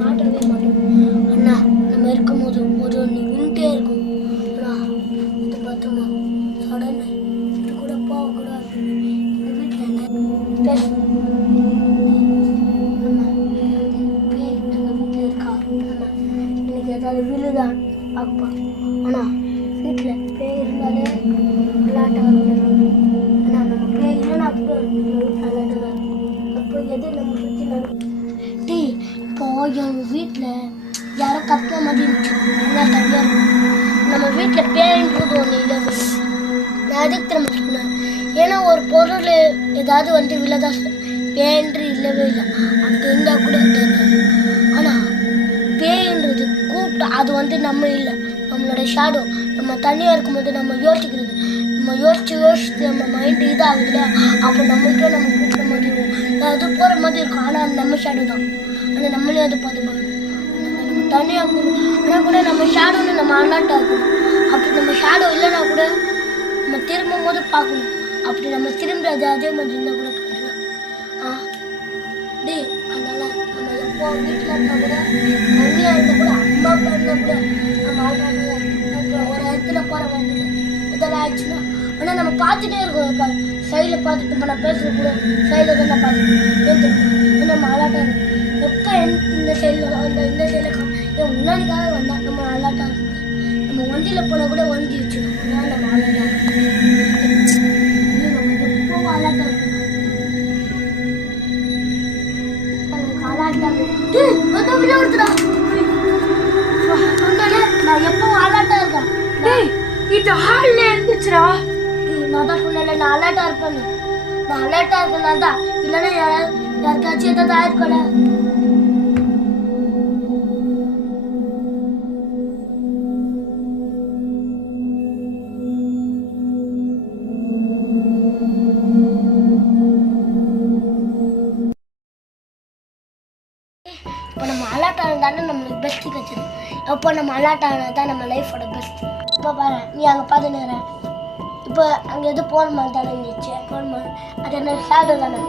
மாட்டவே மாட்டோம் அண்ணா. நம்ம இருக்கும் போது ஒரு ஒன்று விண்டே இருக்கும். இது பார்த்தோமா சடனு இது கூட போகக்கூடாது. எங்கள் வீட்டில் என்ன எங்கள் வீட்டில் இருக்கா இன்னைக்கு ஏதாவது விழுதான் பார்ப்போம். ஆனால் வீட்டில் பேய் இருந்தாலே விளையாட்டாக ஆனால் நம்ம பேய் இல்லைன்னா அப்போ விளையாட்டுதான். அப்போ எது நம்ம சுற்றி டீ இப்போ எங்கள் வீட்டில் யாரோ கத்த மாதிரி இருந்துச்சு. என்ன தனியாக இருக்கும். நம்ம வீட்டில் பேயின்றது ஒன்று இல்லவே. நான் அதுக்கு திரும்ப சொன்னேன். ஏன்னா ஒரு பொருள் ஏதாவது வந்து விழதா பேன்று இல்லவே இல்லை. அப்படி இருந்தால் கூட தெரியாது. ஆனால் பேயின்றது கூப்பிட்டு அது வந்து நம்ம இல்லை, நம்மளோட ஷேடோ. நம்ம தனியாக இருக்கும்போது நம்ம யோசிக்கிறது, நம்ம யோசிச்சு நம்ம மைண்டு இதாகுதுல, அப்போ நம்மளுக்கே நம்ம கூப்பிட்ட மாதிரி இருக்கும். அது போகிற மாதிரி இருக்கும். ஆனால் அது நம்ம ஷேடோ தான். ஆனால் நம்மளே அது பார்த்துக்கணும். நம்ம தனியாக போகணும். ஆனால் கூட நம்ம ஷேடோன்னு நம்ம அலர்ட் ஆகணும். அப்படி நம்ம ஷேடோ இல்லைன்னா கூட நம்ம திரும்பும் போது பார்க்கணும். அப்படி நம்ம திரும்பி அதே மாதிரி இருந்தால் கூட பார்க்கலாம். அதனால் நம்ம எப்போ வீட்டில் இருந்தால் கூட தனியாக இருந்தால் கூட அம்மா அப்பா இருந்தால் கூட நம்ம ஒரு இடத்துல போகிற வேண்டியது இதெல்லாம் ஆயிடுச்சுன்னா ஆனால் நம்ம பார்த்துட்டே இருக்கோம். சைடில் பார்த்துட்டு இப்போ நான் பேசுகிற கூட சைடில் தான் நான் பார்த்துட்டு நம்ம அலர்ட்டாக இருக்கும். எப்போ இந்த சைடில் இந்த சைடில் என் முன்னாடிக்காக வந்தால் நம்ம அலர்ட்டாக இருக்கும். நம்ம வண்டியில் போனால் கூட வண்டி வச்சுக்கணும். நம்ம அலர்ட்டாக இருக்கும். நம்ம எப்போவும் அலர்ட்டாக இருக்கும். நான் எப்பவும் அலர்ட்டா இருக்கேன். இது ஹால்ல இருந்துச்சுடா. நான் தான் சொன்னேன் நான் அலர்ட்டா இருப்பேன். நான் அலர்ட்டா இருக்கனால தான். இல்லைன்னா யாருக்காச்சும் ஏதாவது ஆயிருக்கல. இப்போ நம்ம அலர்ட் ஆனதானே நம்மளுக்கு பெஸ்ட்டு கிடைச்சது. எப்போ நம்ம அலர்ட் ஆனது தான் நம்ம லைஃபோட பெஸ்ட். இப்போ பாரு நீ அங்கே பார்த்துன்னு இப்போ அங்கே எது போன மாதிரி தானே இருந்துச்சு. போன மாதிரி அது என்ன ஷேடோ தானே.